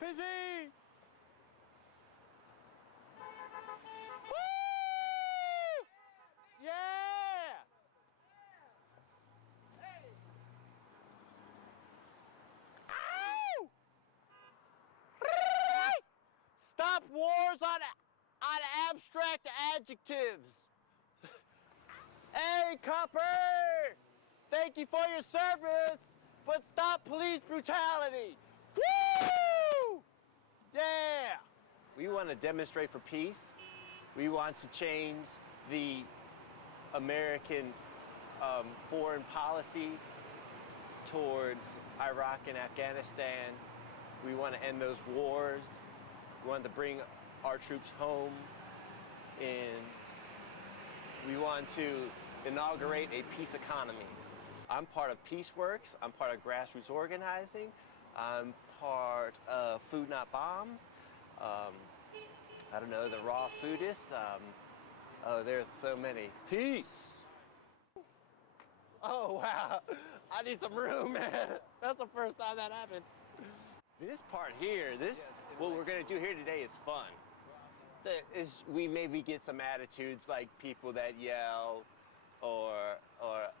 Peace! Woo! Yeah! Ow! Stop wars on abstract adjectives. Hey, copper! Thank you for your service, but stop police brutality. Woo! Yeah! We want to demonstrate for peace. We want to change the American foreign policy towards Iraq and Afghanistan. We want to end those wars. We want to bring our troops home. And we want to inaugurate a peace economy. I'm part of PeaceWorks. I'm part of grassroots organizing. I'm part of Food Not Bombs. I don't know, the Raw Foodists. Oh, there's so many. Peace! Oh, wow. I need some room, man. That's the first time that happened. This part here, what we're going to do here today is fun. We maybe get some attitudes like people that yell or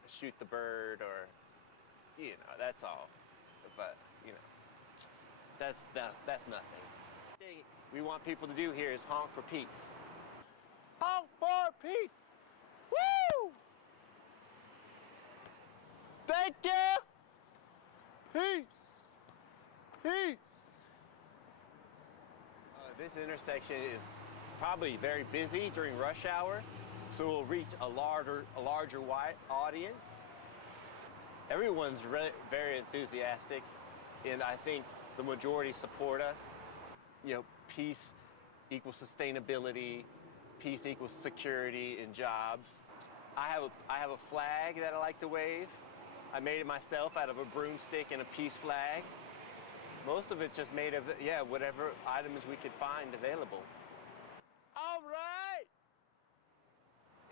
shoot the bird or, you know, that's all. But, you know, that's nothing. The thing we want people to do here is honk for peace. Honk for peace! Woo! Thank you! Peace! Peace! This intersection is probably very busy during rush hour, so we'll reach a larger wide audience. Everyone's very enthusiastic, and I think the majority support us. You know, peace equals sustainability, peace equals security and jobs. I have a flag that I like to wave. I made it myself out of a broomstick and a peace flag. Most of it's just made of, whatever items we could find available. All right!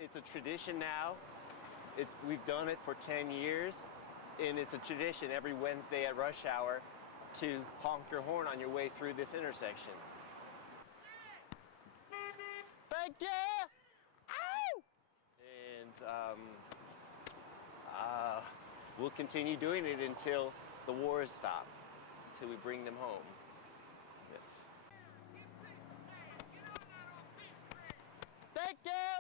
It's a tradition now. We've done it for 10 years, and it's a tradition every Wednesday at rush hour to honk your horn on your way through this intersection. Thank you! Ow! And we'll continue doing it until the wars stop, until we bring them home. Yes. Thank you!